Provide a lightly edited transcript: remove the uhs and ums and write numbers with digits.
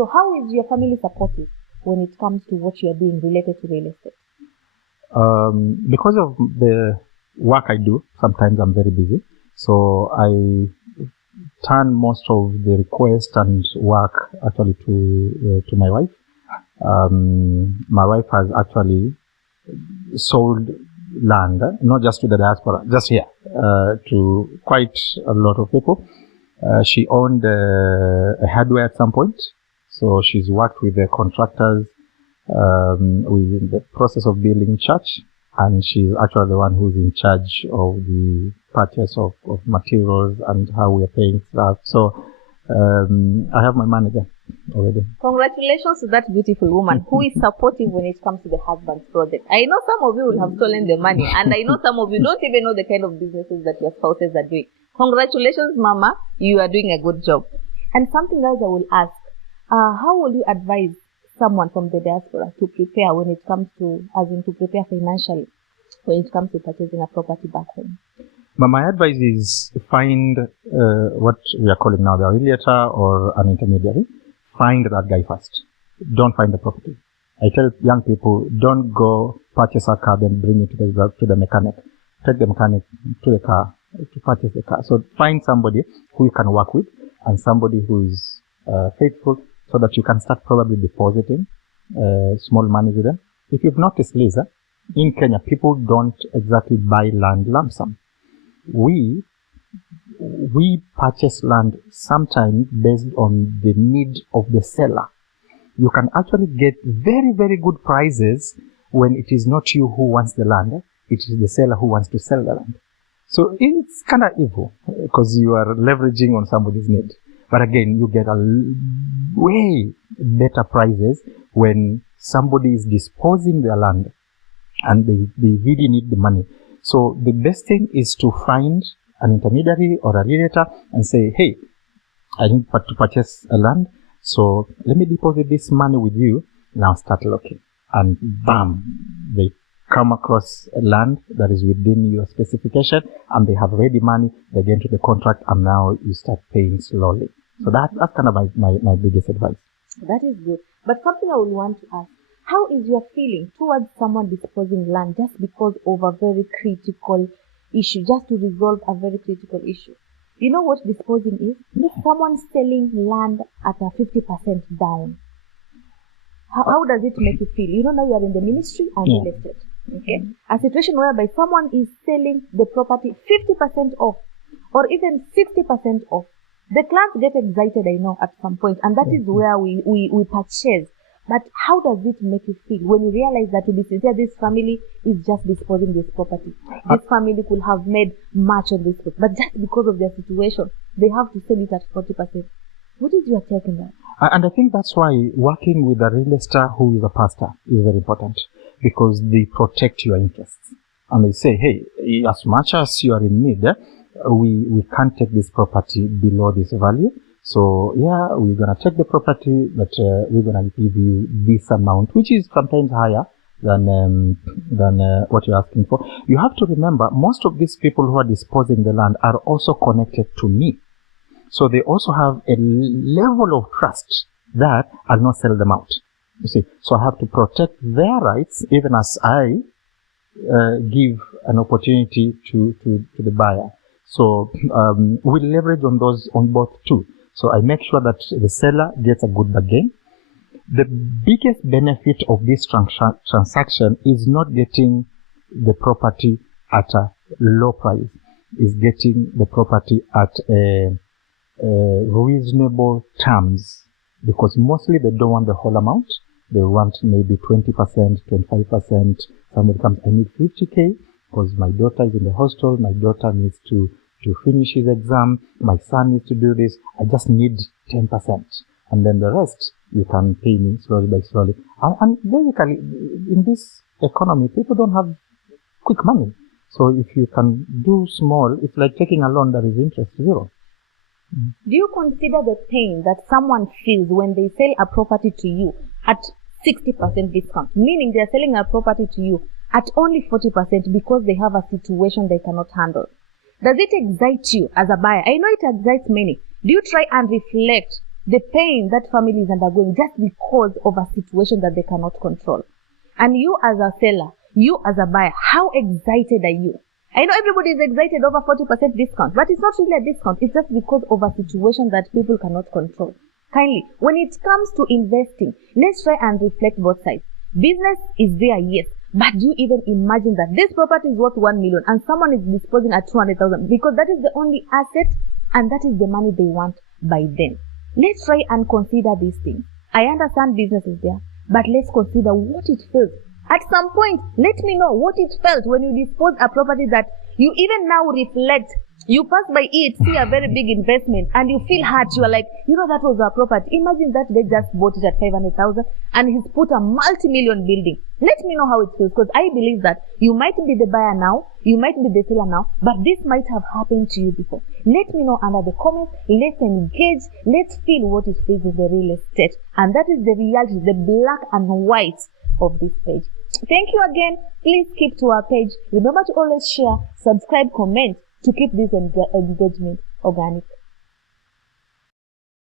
So how is your family supportive when it comes to what you are doing related to real estate? Because of the work I do, sometimes I'm very busy. So I turn most of the request and work actually to my wife. My wife has actually sold land, not just to the diaspora, just here, to quite a lot of people. She owned a hardware at some point, so she's worked with the contractors. We're in the process of building church, and she's actually the one who's in charge of the purchase of materials and how we are paying staff. So I have my manager already. Congratulations to that beautiful woman who is supportive when it comes to the husband's project. I know some of you will have stolen the money, and I know some of you don't even know the kind of businesses that your spouses are doing. Congratulations, Mama. You are doing a good job. And something else I will ask, how will you advise someone from the diaspora to prepare when it comes to, to prepare financially when it comes to purchasing a property back home? My advice is find what we are calling now the realtor or an intermediary. Find that guy first. Don't find the property. I tell young people, don't go purchase a car, then bring it to the mechanic. Take the mechanic to the car to purchase the car. So find somebody who you can work with and somebody who is faithful, so that you can start probably depositing small money with them. If you've noticed, Lisa, in Kenya, people don't exactly buy land lump sum. We purchase land sometimes based on the need of the seller. You can actually get very, very good prices when it is not you who wants the land, it is the seller who wants to sell the land. So it's kind of evil because you are leveraging on somebody's need. But again, you get a way better prices when somebody is disposing their land and they really need the money. So the best thing is to find an intermediary or a realtor and say, hey, I need to purchase a land, so let me deposit this money with you. Now start looking. And bam, they come across a land that is within your specification and they have ready money, they get into the contract, and now you start paying slowly. So that's kind of my biggest advice. That is good. But something I would want to ask, how is your feeling towards someone disposing land just because of a very critical issue, just to resolve a very critical issue? You know what disposing is? If someone's selling land at a 50% down, how does it make you feel? You know, now you are in the ministry and real estate. Okay? A situation whereby someone is selling the property 50% off or even 60% off. The clients get excited, I know, at some point, and that is where we purchase. But how does it make you feel when you realize that, to be sincere, this family is just disposing this property? This family could have made much on this property, but just because of their situation, they have to sell it at 40%. What is your take on that? And I think that's why working with a real estate who is a pastor is very important, because they protect your interests. And they say, hey, as much as you are in need, we can't take this property below this value. So yeah, we're going to take the property, but we're going to give you this amount, which is sometimes higher than what you're asking for. You have to remember, most of these people who are disposing the land are also connected to me. So they also have a level of trust that I'll not sell them out. You see, so I have to protect their rights, even as I give an opportunity to the buyer. So we leverage on both too. So I make sure that the seller gets a good bargain. The biggest benefit of this transaction is not getting the property at a low price, is getting the property at a reasonable terms, because mostly they don't want the whole amount. They want maybe 20%, 25%. Somebody comes, I need 50K because my daughter is in the hostel, my daughter needs to finish his exam, my son needs to do this, I just need 10%. And then the rest, you can pay me slowly by slowly. And basically, in this economy, people don't have quick money. So if you can do small, it's like taking a loan that is interest zero. Do you consider the pain that someone feels when they sell a property to you at 60% discount? Meaning they are selling a property to you at only 40% because they have a situation they cannot handle. Does it excite you as a buyer? I know it excites many. Do you try and reflect the pain that family is undergoing just because of a situation that they cannot control. And you as a seller, you as a buyer, how excited are you? I know everybody is excited over 40% discount, but it's not really a discount. It's just because of a situation that people cannot control. Kindly, when it comes to investing, let's try and reflect both sides. Business is there, yes, but do you even imagine that this property is worth 1 million and someone is disposing at 200,000 because that is the only asset and that is the money they want by then. Let's try and consider these things. I understand business is there, but let's consider what it feels. At some point, let me know what it felt when you dispose a property that you even now reflect. You pass by it, see a very big investment, and you feel hurt. You are like, that was our property. Imagine that they just bought it at 500,000 and he's put a multi-million building. Let me know how it feels, because I believe that you might be the buyer now, you might be the seller now, but this might have happened to you before. Let me know under the comments. Let's engage. Let's feel what it feels in the real estate. And that is the reality, the black and white of this page. Thank you again. Please keep to our page. Remember to always share, subscribe, comment to keep this engagement organic.